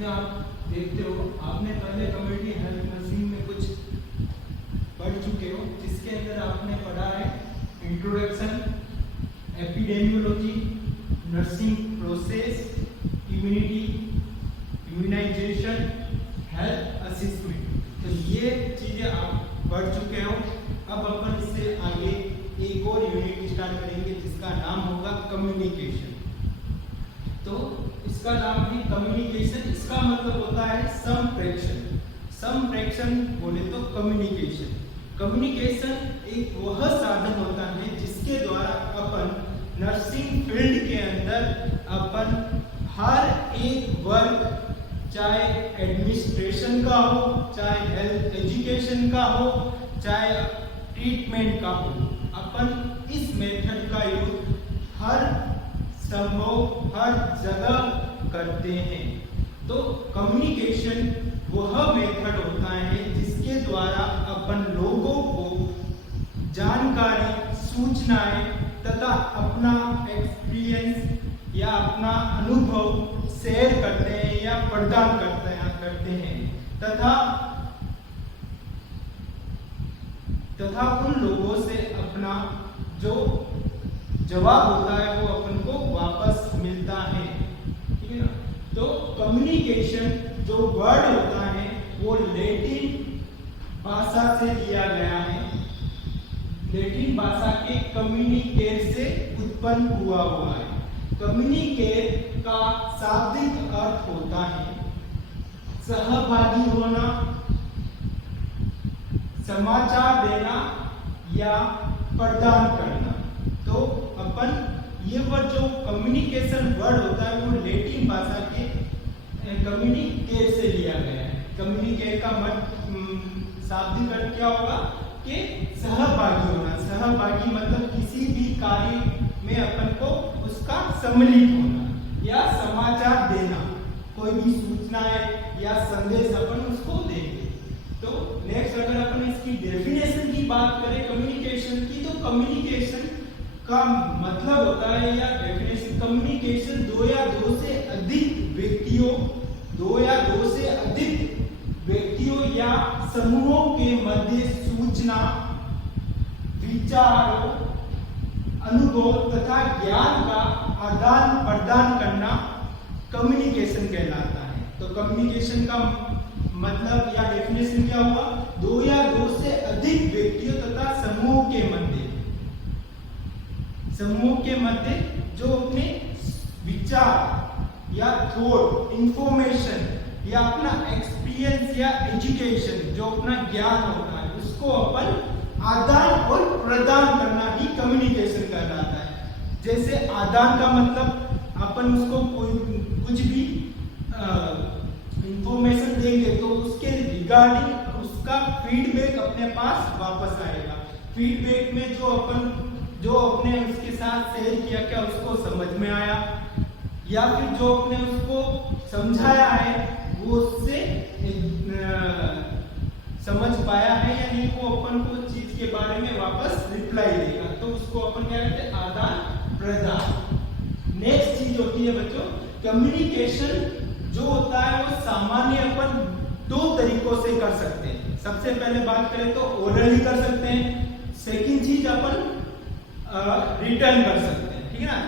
जिसमें आप देखते हो आपने पहले कम्युनिटी हेल्थ नर्सिंग में कुछ पढ़ चुके हो, जिसके अंदर आपने पढ़ा है introduction, epidemiology, nursing process, immunity, immunization, health assessment. तो ये चीज़ें आप पढ़ चुके हो। अब अपन इससे आगे एक और यूनिट स्टार्ट करेंगे जिसका नाम होगा कम्युनिकेशन। तो इसका नाम है कम्युनिकेशन। इसका मतलब होता है संप्रेषण। संप्रेषण बोले तो कम्युनिकेशन। कम्युनिकेशन एक वह साधन होता है जिसके द्वारा अपन नर्सिंग फील्ड के अंदर अपन हर एक वर्क, चाहे एडमिनिस्ट्रेशन का हो, चाहे हेल्थ एजुकेशन का हो, चाहे ट्रीटमेंट का हो, अपन इस मेथड का यूज हर संभव हर जगह करते हैं। तो कम्युनिकेशन वह मेथड होता है जिसके द्वारा अपन लोगों को जानकारी, सूचनाएं तथा अपना एक्सपीरियंस या अपना अनुभव शेयर करते हैं या प्रदान करते हैं तथा उन लोगों से अपना जो जवाब होता है वो अपन को वापस मिलता है। ठीक है ना। तो कम्युनिकेशन जो वर्ड होता है वो लैटिन भाषा से लिया गया है। लैटिन भाषा के कम्युनिकेट से उत्पन्न हुआ है। कम्युनिकेट का शाब्दिक अर्थ होता है सहभागी होना, समाचार देना या प्रदान करना। तो अपन ये वर्ड जो कम्युनिकेशन वर्ड होता है वो लैटिन भाषा के कम्युनिकेट से लिया गया है। कम्युनिकेट का शाब्दिक अर्थ क्या होगा कि सहभागी होना। सहभागी मतलब किसी भी कार्य में अपन को उसका सम्मिलित होना या समाचार देना, कोई भी सूचनाएं या संदेश अपन उसको देंगे। तो नेक्स्ट अगर अपन इसकी डेफिनेशन की बात करें कम्युनिकेशन की, तो कम्युनिकेशन का मतलब होता है या डेफिनेशन, कम्युनिकेशन दो या दो से अधिक व्यक्तियों या समूहों के मध्य सूचना, विचारों, अनुभव तथा ज्ञान का आदान प्रदान करना कम्युनिकेशन कहलाता है। तो कम्युनिकेशन का मतलब या डेफिनेशन क्या हुआ? दो या दो से अधिक व्यक्तियों तथा समूह के मध्य जो अपने विचार या थॉट, इंफॉर्मेशन या अपना एक्सपीरियंस या एजुकेशन, जो अपना ज्ञान होता है उसको अपन आदान और प्रदान करना ही कम्युनिकेशन कहलाता है। जैसे आदान का मतलब अपन उसको कुछ भी इंफॉर्मेशन देंगे तो उसके रिगार्डिंग उसका फीडबैक अपने पास वापस आएगा। फीडबैक में जो अपने उसके साथ शेयर किया क्या उसको समझ में आया, या फिर जो अपने उसको समझाया है वो उससे समझ पाया है या नहीं, वो अपन को चीज के बारे में वापस रिप्लाई देगा। तो उसको अपन क्या कहते हैं? आदान प्रदान। नेक्स्ट चीज होती है बच्चों कम्युनिकेशन जो होता है वो सामान्य अपन दो तरीकों से कर सकते हैं। सबसे पहले बात करें तो ओरली कर सकते हैं। सेकंड चीज अपन रिटर्न कर सकते हैं। ठीक है ना।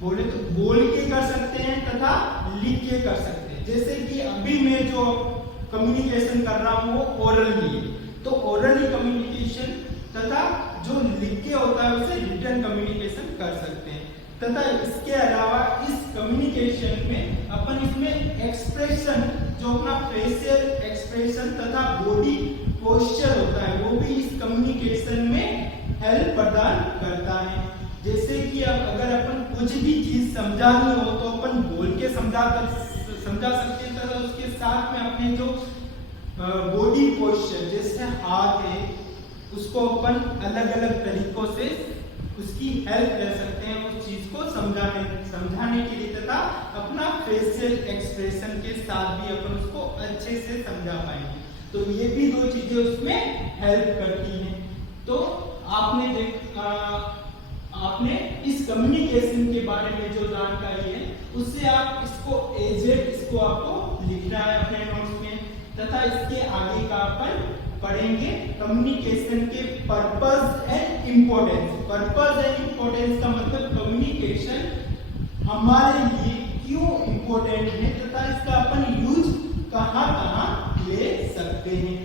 बोले तो बोल के कर सकते हैं तथा लिख के कर सकते हैं। जैसे कि अभी मैं जो कम्युनिकेशन कर रहा हूँ वो ओरली है, तो ओरली कम्युनिकेशन तथा जो लिख के होता है उसे रिटर्न कम्युनिकेशन कर सकते हैं। तथा इसके अलावा इस कम्युनिकेशन में अपन इसमें एक्सप्रेशन, जो अपना फेशियल एक्सप्रेशन तथा बॉडी पोस्चर होता है वो भी इस कम्युनिकेशन में हेल्प प्रदान करता है। जैसे कि अब अगर अपन कुछ भी चीज समझानी हो तो अपन बोल के समझा सकते हैं, तो उसके साथ में अपने जो बॉडी पोस्चर जैसे हाथ है उसको अपन अलग अलग तरीकों से उसकी हेल्प ले सकते हैं उस चीज को समझाने के लिए, तथा अपना फेशियल एक्सप्रेशन के साथ भी अपन उसको अच्छे से समझा पाएंगे। तो ये भी दो चीजें उसमें हेल्प करती हैं। तो आपने इस कम्युनिकेशन के बारे में जो जानकारी है उससे आप इसको एजेड इसको आपको लिखना है अपने नोट्स में, तथा इसके आगे का अपन पढ़ेंगे कम्युनिकेशन के purpose and importance. Purpose and importance का मतलब कम्युनिकेशन हमारे लिए क्यों इम्पोर्टेंट है तथा इसका अपन यूज कहां कहां ले सकते हैं।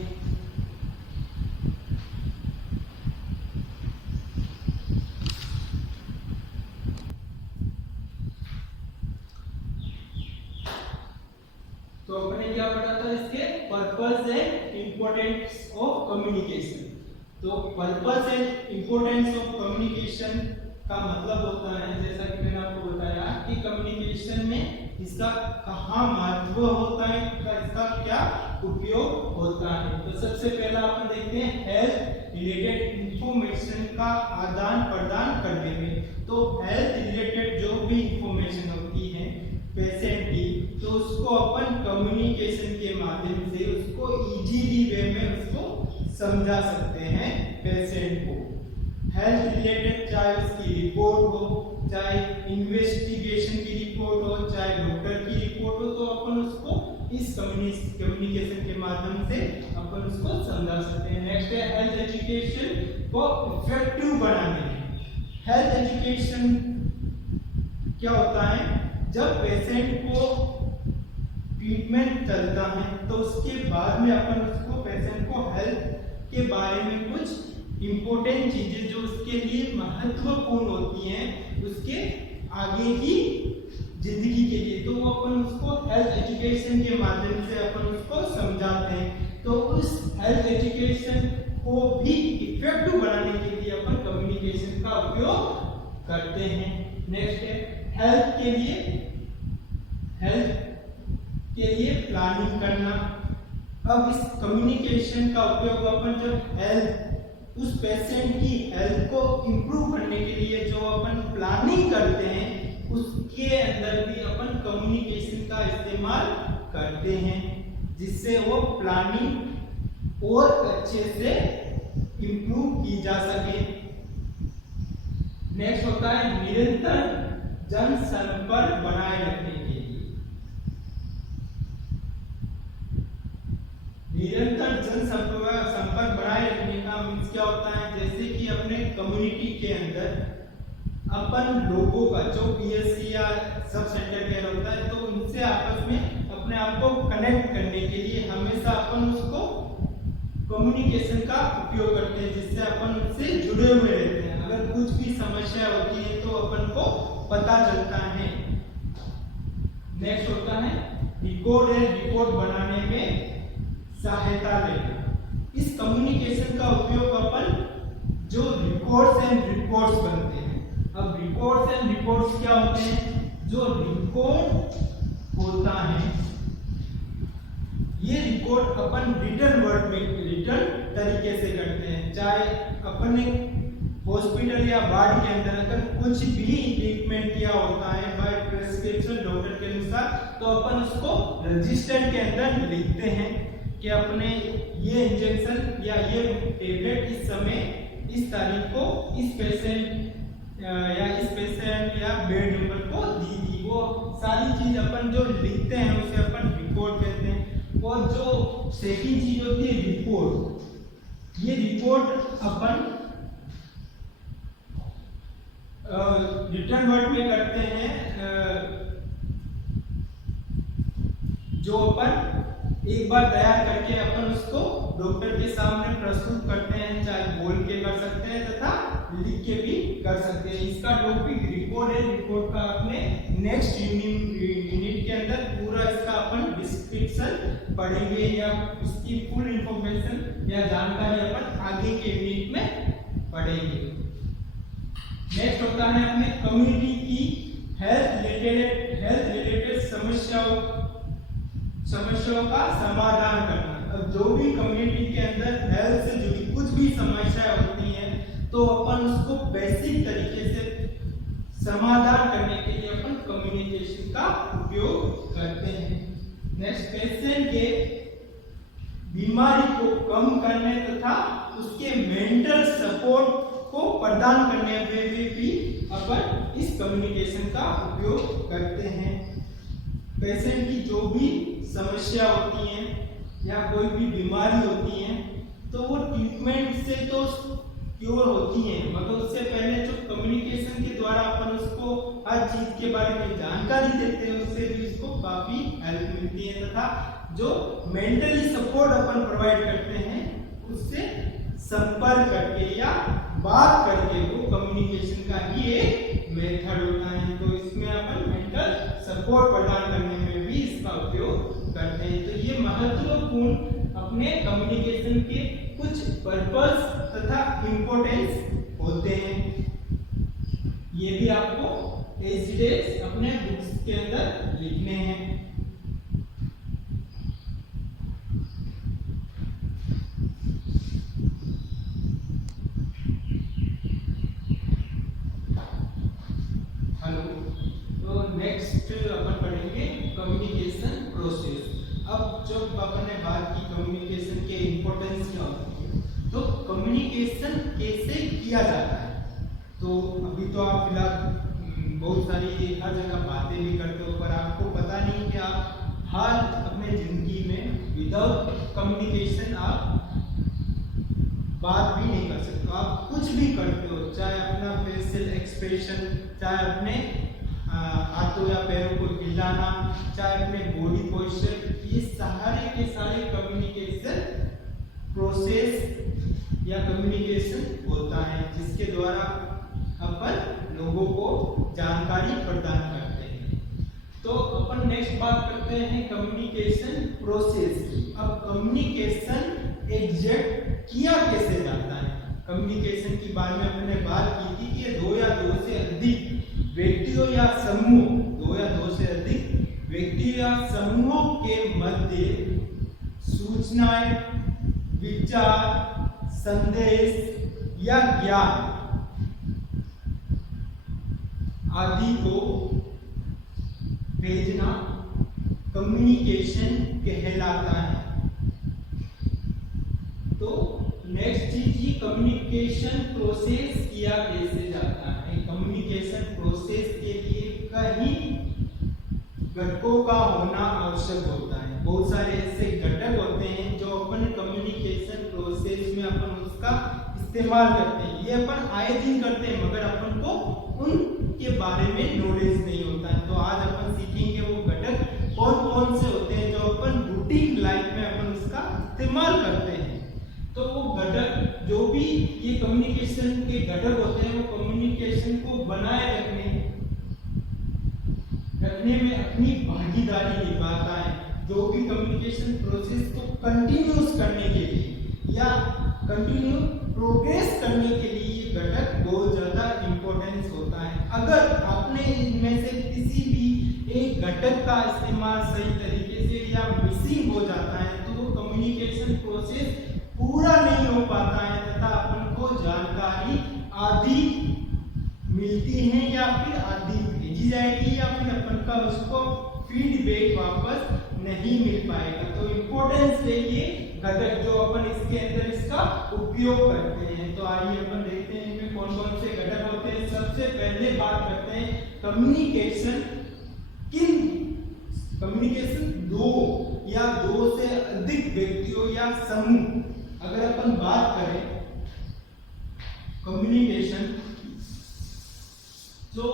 तो अपने क्या पढ़ा था इसके purpose and importance of communication. तो purpose and importance of communication का मतलब होता है, जैसा कि मैंने आपको बताया कि कम्युनिकेशन में इसका कहाँ महत्व होता है, इसका क्या उपयोग होता है। तो सबसे पहला अपन देखते हैं हेल्थ रिलेटेड इंफॉर्मेशन का आदान प्रदान करने में। तो हेल्थ रिलेटेड जो भी इंफॉर्मेशन होती है पेशेंट की, तो उसको अपन कम्युनिकेशन के माध्यम से उसको इजीली वे में उसको समझा सकते हैं पेशेंट को। हेल्थ रिलेटेड चाहे उसकी रिपोर्ट हो, चाहे इन्वेस्टिगेशन की रिपोर्ट हो, चाहे डॉक्टर की रिपोर्ट हो, तो अपन उसको इस कम्युनिकेशन के माध्यम से अपन उसको समझा सकते हैं। नेक्स्ट है हेल्थ एजुकेशन को इफेक्टिव बनाने। हेल्थ एजुकेशन क्या होता है, जब पेशेंट को ट्रीटमेंट चलता है तो उसके बाद में अपन उसको पेशेंट को हेल्थ के बारे में कुछ इम्पोर्टेंट चीजें जो उसके लिए महत्वपूर्ण होती हैं उसके आगे की जिंदगी के लिए, तो वो अपन उसको हेल्थ एजुकेशन के माध्यम से अपन उसको समझाते हैं। तो उस हेल्थ एजुकेशन को भी इफेक्टिव बनाने के लिए अपन कम्युनिकेशन का उपयोग करते हैं। नेक्स्ट है हेल्थ के लिए प्लानिंग करना। अब इस कम्युनिकेशन का उपयोग अपन जब हेल्थ उस पेशेंट की हेल्थ को इंप्रूव करने के लिए जो अपन प्लानिंग करते हैं उसके अंदर भी अपन कम्युनिकेशन का इस्तेमाल करते हैं, जिससे वो प्लानिंग और अच्छे से इंप्रूव की जा सके। नेक्स्ट होता है निरंतर जनसंपर्क बनाए रखने के लिए। निरंतर जनसंपर्क बनाए रखने का मीन्स क्या होता है, जैसे कि अपने कम्युनिटी के अंदर अपन लोगों का जो पीएससी या सब सेंटर केयर होता है, तो उनसे आपस में अपने आप को कनेक्ट करने के लिए हमेशा अपन उसको कम्युनिकेशन का उपयोग करते हैं, जिससे अपन उनसे जुड़े हुए रहते हैं। अगर कुछ भी समस्या होती है तो अपन को पता चलता है। नेक्स्ट होता है रिकॉर्ड एंड रिपोर्ट बनाने में सहायता लेना। इस कम्युनिकेशन का उपयोग अपन जो रिकॉर्ड्स एंड रिपोर्ट्स बनते हैं। अब रिकॉर्ड्स एंड रिपोर्ट्स क्या होते हैं, जो रिकॉर्ड होता है ये रिकॉर्ड अपन रिटन वर्ड में रिटन तरीके से करते हैं। चाहे अपन हॉस्पिटल या वार्ड के अंदर अगर कुछ भी ट्रीटमेंट किया होता है बाय प्रेस्क्रिप्शन डॉक्टर के अनुसार, तो अपन उसको रजिस्टर के अंदर लिखते हैं कि अपने ये इंजेक्शन या ये टेबलेट इस समय इस तारीख को इस पेशेंट या बेड नंबर को दी थी। वो सारी चीज अपन जो लिखते हैं उसे अपन रिपोर्ट कहते हैं। और जो सेकंड चीज होती है रिपोर्ट, ये रिपोर्ट अपन रिटर्न वर्ड में करते हैं, जो अपन एक बार तैयार करके अपन उसको डॉक्टर के सामने प्रस्तुत करते हैं, चाहे बोल के कर सकते हैं तथा लिख के भी कर सकते हैं। इसका टॉपिक रिपोर्ट है। रिपोर्ट का अपने नेक्स्ट यूनिट के अंदर पूरा इसका अपन डिस्क्रिप्शन पढ़ेंगे या उसकी फुल इंफॉर्मेशन या जानकारी अपन आगे के यूनिट में पढ़ेंगे। नेक्स्ट होता है अपने कम्युनिटी की हेल्थ रिलेटेड समस्याओं का समाधान करना। अब जो भी कम्युनिटी के अंदर हेल्थ से जुड़ी कुछ भी समस्याएं होती हैं, तो अपन उसको बेसिक तरीके से समाधान करने के लिए अपन कम्युनिकेशन का उपयोग करते हैं। नेक्स्ट पेशेंट के बीमारी को कम करने तथा उसके मेंटल सपोर्ट को प्रदान करने में भी अपन इस कम्युनिकेशन का उपयोग करते हैं। पेशेंट की जो भी समस्या होती है या कोई भी बीमारी होती है तो वो ट्रीटमेंट से तो क्योर होती है, मगर उससे पहले जो कम्युनिकेशन के द्वारा अपन उसको हर चीज के बारे में जानकारी देते हैं उससे भी उसको काफी हेल्प मिलती है, तथा जो मेंटली सपोर्ट अपन प्रोवाइड करते हैं उससे संपर्क करके या बात करके वो कम्युनिकेशन का ही एक मेथड होता है। तो इसमें अपन मेंटल सपोर्ट प्रदान करने में भी इसका उपयोग करते हैं। तो ये महत्वपूर्ण अपने कम्युनिकेशन के कुछ पर्पस तथा इंपॉर्टेंस होते हैं। ये भी आपको एज डेज अपने बुक्स के अंदर लिखने हैं। हेलो, तो नेक्स्ट अपन पढ़ेंगे कम्युनिकेशन प्रोसेस। अब जब अपन ने बात की कम्युनिकेशन के इंपॉर्टेंस क्या होती है, तो कम्युनिकेशन कैसे किया जाता है, तो अभी तो आप फिलहाल बहुत सारी हर जगह बातें भी करते हो, पर आपको पता नहीं कि आप हर अपने जिंदगी में विदाउट कम्युनिकेशन आप बात भी नहीं कर सकते। आप कुछ भी करते हो, चाहे अपना फेशियल एक्सप्रेशन, चाहे अपने हाथों या पैरों को हिलाना, चाहे अपने बॉडी पोस्चर, ये सारे के सारे कम्युनिकेशन प्रोसेस या कम्युनिकेशन होता है, जिसके द्वारा अपन लोगों को जानकारी प्रदान करते हैं। तो अपन नेक्स्ट बात करते हैं कम्युनिकेशन प्रोसेस की। अब कम्युनिकेशन एग्जैक्ट किया कैसे जाता है। कम्युनिकेशन की बारे में हमने बात की थी कि दो या दो से अधिक व्यक्तियों या समूह, दो या दो से अधिक व्यक्तियों या समूहों के मध्य सूचनाएं, विचार, संदेश या ज्ञान आदि को भेजना कम्युनिकेशन कहलाता है। तो नेक्स्ट चीज, ये कम्युनिकेशन प्रोसेस किया कैसे जाता है। कम्युनिकेशन प्रोसेस के लिए कई घटकों का होना आवश्यक होता है। बहुत सारे ऐसे घटक होते हैं जो अपन कम्युनिकेशन प्रोसेस में अपन उसका इस्तेमाल करते हैं। ये अपन आए दिन करते हैं, मगर अपन को उनके बारे में नॉलेज नहीं होता है। तो आज अपन सीखेंगे वो घटक कौन कौन से होते हैं जो अपन रूटीन लाइफ में अपन उसका इस्तेमाल करते हैं। तो वो घटक जो भी ये कम्युनिकेशन के घटक होते हैं, वो कम्युनिकेशन को बनाए रखने में अपनी भागीदारी निभाता है। जो भी कम्युनिकेशन प्रोसेस को कंटिन्यूस करने के लिए या कंटिन्यू प्रोग्रेस करने के लिए ये घटक बहुत ज्यादा इंपॉर्टेंस होता है। अगर आपने इनमें से किसी भी एक घटक का इस्तेमाल सही तरीके से या मिसिंग हो जाता है तो वो कम्युनिकेशन प्रोसेस पूरा नहीं हो पाता है, तथा अपन को जानकारी आदि मिलती है या फिर आदि भेजी जाएगी या फिर अपन का उसको फीडबैक वापस नहीं मिल पाएगा। तो इम्पोर्टेंस है ये घटक जो अपन इसके अंदर इसका उपयोग करते हैं। तो आइए अपन देखते हैं इनमें कौन कौन से घटक होते हैं। सबसे पहले बात करते हैं कम्युनिकेशन कम्युनिकेशन दो या दो से अधिक व्यक्तियों या समूह। अगर अपन बात करें कम्युनिकेशन, तो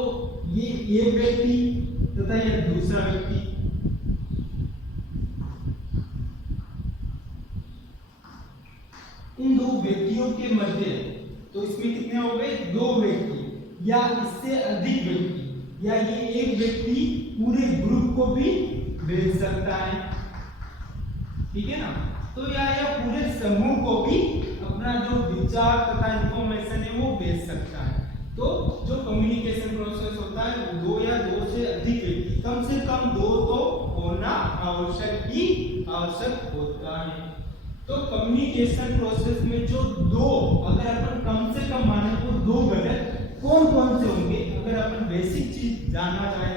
ये एक व्यक्ति तथा यह दूसरा व्यक्ति, इन दो व्यक्तियों के मध्य, तो इसमें कितने हो गए, दो व्यक्ति या इससे अधिक व्यक्ति, या ये एक व्यक्ति पूरे ग्रुप को भी भेज सकता है, ठीक है ना। तो या पूरे समूह को भी अपना जो विचार तथा इंफॉर्मेशन है वो भेज सकता है। तो जो कम्युनिकेशन प्रोसेस होता है दो या दो से अधिक व्यक्ति, कम से कम दो तो होना आवश्यक होता है। तो कम्युनिकेशन प्रोसेस में जो दो, अगर अपन कम से कम माने तो दो घटक कौन कौन से होंगे, अगर अपन बेसिक चीज जानना चाहे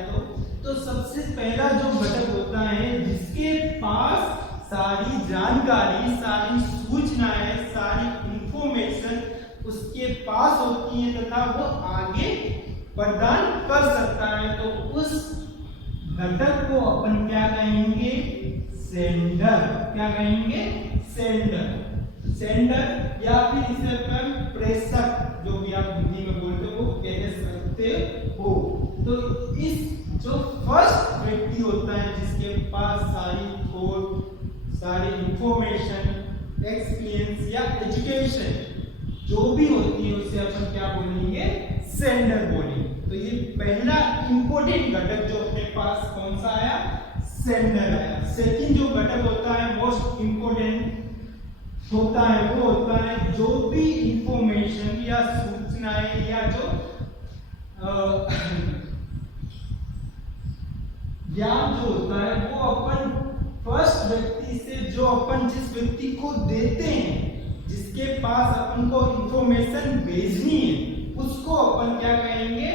तो सबसे पहला जो घटक होता है जिसके पास सारी जानकारी, सारी सूचनाएं, सारी इंफॉर्मेशन उसके पास पास होती हैं तथा वो आगे प्रदान कर सकता है, तो उस घटक को अपन क्या कहेंगे? सेंडर। क्या कहेंगे? सेंडर। सेंडर या फिर इसे अपन प्रेषक, जो भी आप हिंदी में बोलते हो, कह सकते हो। तो इस जो फर्स्ट व्यक्ति होता है जिसके पास सारी थॉट, सारी इंफॉर्मेशन, एक्सपीरियंस या एजुकेशन जो भी होती है उसे अपन क्या बोलेंगे? सेंडर बोलेंगे। तो ये पहला इंपॉर्टेंट घटक जो अपने पास कौन सा आया? सेंडर आया। सेकंड जो घटक होता है मोस्ट इंपॉर्टेंट होता है वो होता है जो भी इंफॉर्मेशन या सूचनाएं या जो ज्ञान जो होता है वो अपन फर्स्ट व्यक्ति से, जो अपन जिस व्यक्ति को देते हैं, जिसके पास अपन को इंफॉर्मेशन भेजनी है, उसको अपन क्या कहेंगे?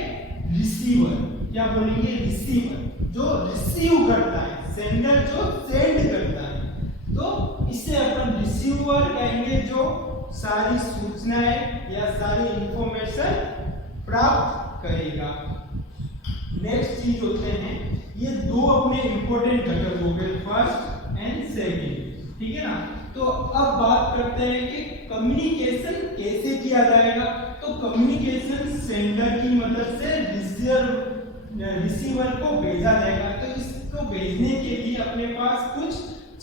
रिसीवर। क्या बोलेंगे? रिसीवर। जो रिसीव करता है, सेंडर जो सेंड करता है, तो इसे अपन रिसीवर कहेंगे, जो सारी सूचनाएं या सारी इंफॉर्मेशन प्राप्त करेगा। नेक्स्ट चीज होते हैं, ये दो अपने इंपॉर्टेंट घटक हो गए, फर्स्ट एंड सेकंड, ठीक है ना। तो अब बात करते हैं कि कम्युनिकेशन कैसे किया जाएगा। तो कम्युनिकेशन सेंडर की मदद से रिसीवर को भेजा जाएगा। तो इसको भेजने के लिए अपने पास कुछ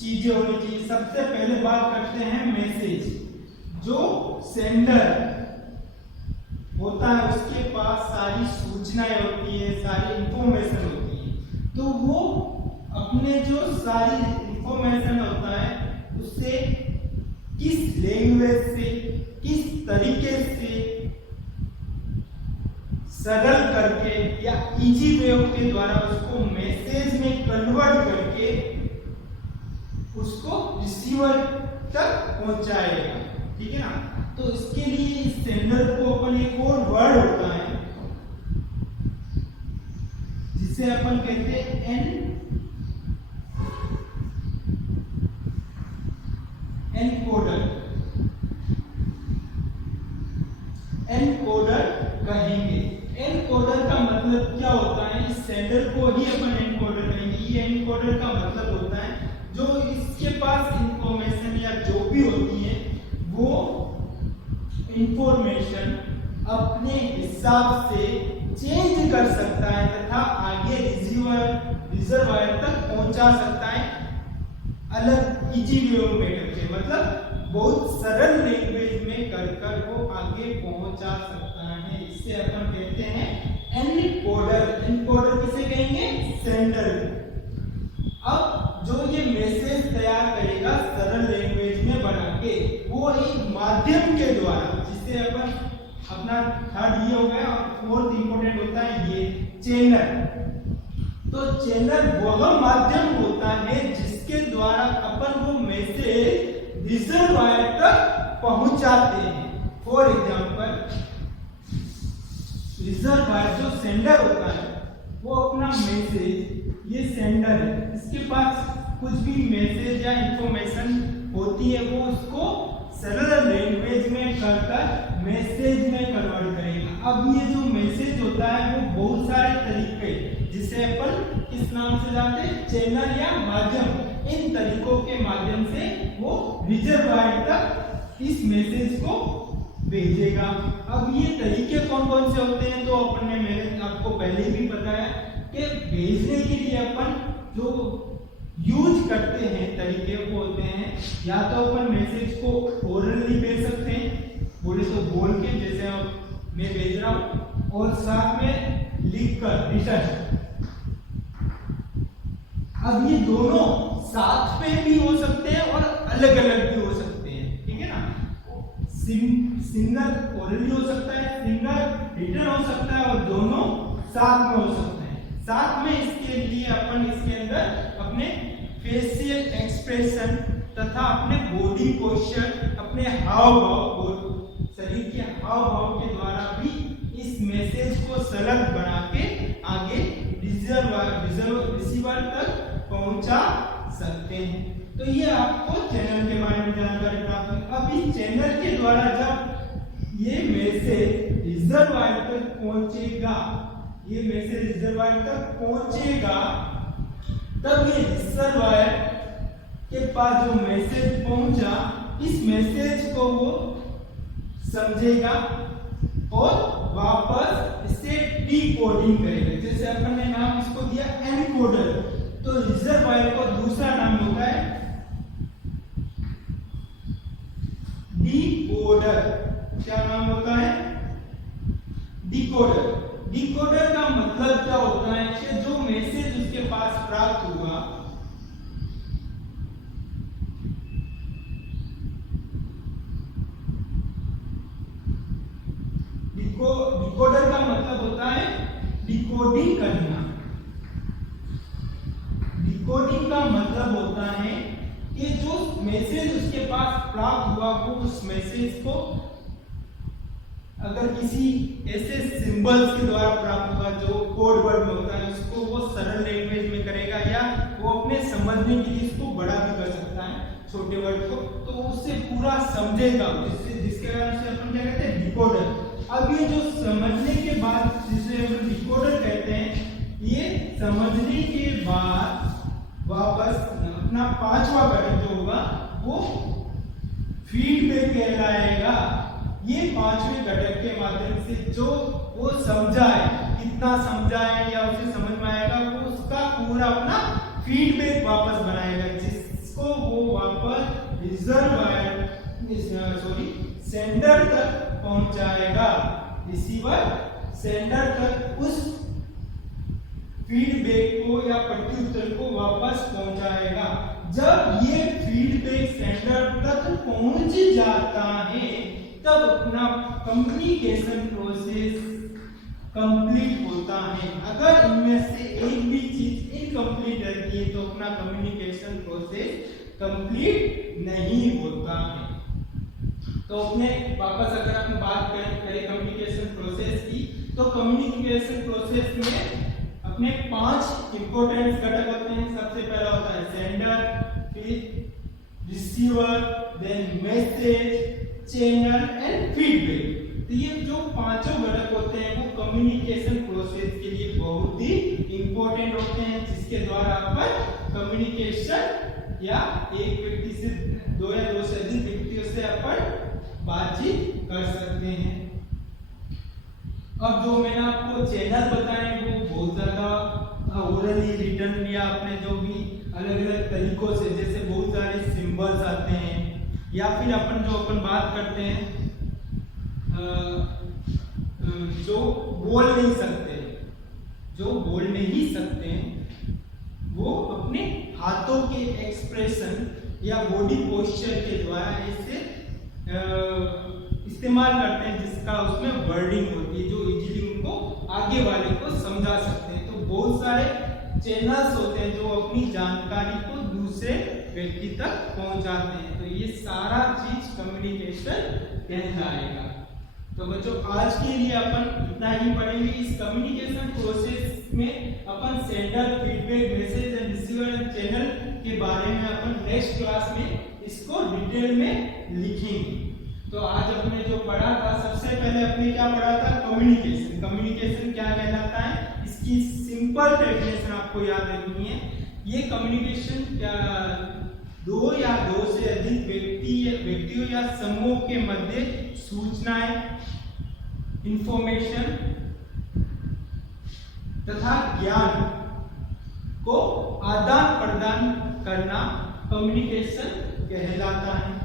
चीजें होनी चाहिए। सबसे पहले बात करते हैं मैसेज। जो सेंडर होता है उसके पास सारी सूचनाएं होती है, सारी इंफॉर्मेशन होती है, तो वो अपने जो सारी इंफॉर्मेशन होता है उससे किस लैंग्वेज से, किस तरीके से सरल करके या इजी वे के द्वारा उसको मैसेज में कन्वर्ट करके उसको रिसीवर तक पहुंचाएगा, ठीक है ना। तो इसके लिए इस सेंडर को अपन एक और वर्ड होता है जिसे अपन कहते हैं एनकोडर। एनकोडर कहेंगे। एनकोडर का मतलब क्या होता है? इस सेंडर को ही अपन एनकोडर कहेंगे। ये एनकोडर का मतलब होता है जो इसके पास इंफॉर्मेशन या जो भी होती है वो इंफॉर्मेशन अपने हिसाब से चेंज कर सकता है तथा आगे रिजर्वायर तक पहुंचा सकता है, अलग इजी वे में करके, मतलब बहुत सरल लैंग्वेज में कर वो आगे पहुंचा सकता है। इससे अपन कहते हैं एनकोडर। एनकोडर किसे कहेंगे? सेंडर। अब जो ये मैसेज तैयार करेगा सरल लैंग्वेज में बना के, वो एक माध्यम के द्वारा, जिसे अपन अपना थर्ड ये हो गया, और फोर्थ इंपॉर्टेंट होता है ये चैनल। तो चैनल वह माध्यम होता है जिसके द्वारा अपन वो मैसेज रिजर्वायर तक पहुंचाते हैं। फॉर एग्जांपल, रिजर्वायर जो सेंडर होता है वो अपना मैसेज, ये सेंडर है, इसके पास कुछ भी मैसेज या इंफॉर्मेशन होती है वो उसको सरल लैंग्वेज में कर मैसेज में कन्वर्ट करेगा। अब ये जो मैसेज होता है वो बहुत सारे तरीके, जिसे अपन किस नाम से जानते हैं? चैनल या माध्यम। इन तरीकों के माध्यम से वो रिजर्वायर तक इस मैसेज को भेजेगा। अब ये तरीके कौन कौन से होते हैं? तो अपन ने, मैंने आपको पहले भी बताया कि भेजने के लिए अपन जो यूज करते हैं तरीके वो होते हैं, या तो अपन मैसेज को ओरली भेज सकते हैं, बोले तो बोल के, जैसे मैं भेज रहा हूं, और साथ में लिख कर रिटर्न। अब ये दोनों साथ में भी हो सकते हैं और अलग अलग भी हो सकते हैं, ठीक है ना। सिंगल ओरली हो सकता है, सिंगल रिटर्न हो सकता है, और दोनों साथ में हो सकते हैं। साथ में इसके लिए अपन इसके अंदर अपने फेशियल एक्सप्रेशन तथा अपने बॉडी पोस्चर, अपने हाव भाव, शरीर के हाव भाव के द्वारा भी इस मैसेज को सरल बना के आगे रिसीवर तक पहुंचा सकते हैं। तो ये आपको चैनल के बारे में जानकारी प्राप्त हुई। अब इस चैनल के द्वारा जब ये मैसेज रिजर्वायर तक पहुंचेगा, ये मैसेज रिजर्वायर तक पहुंचेगा, तब ये रिजर्वायर के पास जो मैसेज पहुंचा, इस मैसेज को वो समझेगा और वापस इसे डिकोडिंग करेगा। जैसे अपन ने नाम इसको दिया एनकोडर, तो रिजर्वायर का दूसरा नाम होता है डिकोडर। क्या नाम होता है? डिकोडर। डिकोडर का मतलब क्या होता है कि जो मैसेज उसके पास प्राप्त हुआ, डिकोडर का मतलब होता है डिकोडिंग करना। डिकोडिंग का मतलब होता है कि जो मैसेज उसके पास प्राप्त हुआ, वो उस मैसेज को अगर किसी ऐसे सिंबल्स के द्वारा प्राप्त हुआ जो कोड वर्ड में होता है, उसको वो सरल लैंग्वेज में करेगा, या वो अपने समझने के लिए इसको बड़ा भी कर सकता है छोटे वर्ड को, तो उससे पूरा समझेगा, जिसके कारण से अपन क्या कहते हैं? डिकोडर। अब ये जो समझने के बाद, जिसे हम डिकोडर कहते हैं, ये समझने के बाद वापस अपना पांचवा घटक जो होगा वो फीडबैक कहलाएगा। ये पांचवें घटक के माध्यम से जो वो समझा है, कितना समझा है या उसे समझ में आएगा, वो उसका पूरा अपना फीडबैक वापस बनाएगा, जिसको वो वापस रिजर्वायर सेंडर तक पहुंचाएगा। रिसीवर सेंडर तक उस फीडबैक को या प्रत्युत्तर को वापस पहुंचाएगा। जब ये फीडबैक सेंडर तक पहुंच जाता है, तब अपना कम्युनिकेशन प्रोसेस कंप्लीट होता है। अगर इनमें से एक भी चीज इनकम्प्लीट रहती है, तो अपना कम्युनिकेशन प्रोसेस कंप्लीट नहीं होता है। तो अपने वापस अगर हम बात करें कम्युनिकेशन प्रोसेस की, तो कम्युनिकेशन प्रोसेस में अपने 5 इंपॉर्टेंट घटक होते हैं। सबसे पहला होता है सेंडर, फिर receiver, then message, channel and feedback. तो ये जो पांचों घटक होते हैं वो कम्युनिकेशन प्रोसेस के लिए बहुत ही इंपॉर्टेंट होते हैं, जिसके द्वारा अपन कम्युनिकेशन या एक व्यक्ति से दो या दो से अधिक व्यक्तियों से अपन बातचीत कर सकते हैं। अब जो मैंने आपको चैनल बताए वो बहुत ज्यादा ओरली, रिटन या अपने जो भी अलग अलग तरीकों से, जैसे बहुत सारे सिंबल्स आते हैं, या फिर अपन बात करते हैं जो बोल नहीं सकते, जो बोल नहीं सकते वो अपने हाथों के एक्सप्रेशन या बॉडी पोस्चर के द्वारा इसे इस्तेमाल करते हैं, जिसका उसमें वर्डिंग होती है जो इजीली उनको आगे वाले को समझा सकते हैं। तो बहुत सारे चैनल्स होते हैं जो अपनी जानकारी को दूसरे व्यक्ति तक पहुंचाते हैं। तो ये सारा चीज कम्युनिकेशन कहलाएगा। तो बच्चों आज के लिए अपन इतना ही पढ़ेंगे। इस कम्युनिकेशन प्रोसेस में अपन sender, feedback, message and receiver and channel के बारे में अपन नेक्स्ट क्लास में इसको डिटेल में लिखेंगे। तो आज अपने जो पढ़ा था, सबसे पहले अपने क्या पढ़ा था? कम्युनिकेशन। कम्युनिकेशन क्या कहलाता है, इसकी सिंपल डेफिनेशन आपको याद रखनी है। ये कम्युनिकेशन क्या दो या दो से अधिक व्यक्तियों या समूह के मध्य सूचनाएं, इंफॉर्मेशन तथा ज्ञान को आदान प्रदान करना कम्युनिकेशन कहलाता है।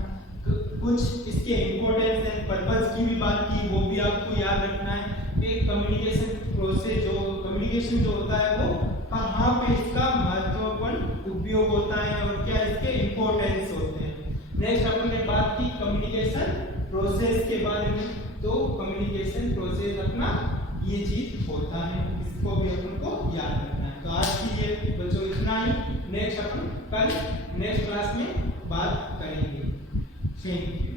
कुछ इसके इंपॉर्टेंस एंड पर्पस की भी बात की, वो भी आपको याद रखना है कि कम्युनिकेशन प्रोसेस कम्युनिकेशन जो होता है वो कहाँ पे इसका महत्वपूर्ण उपयोग होता है और क्या इसके इंपॉर्टेंस होते हैं। नेक्स्ट अपन ने बात की कम्युनिकेशन प्रोसेस के बारे में। तो कम्युनिकेशन प्रोसेस अपना ये चीज होता है, इसको भी अपन को याद रखना है। तो आज के लिए बच्चों इतना ही। नेक्स्ट अपन कल नेक्स्ट क्लास में बात करेंगे। Thank you.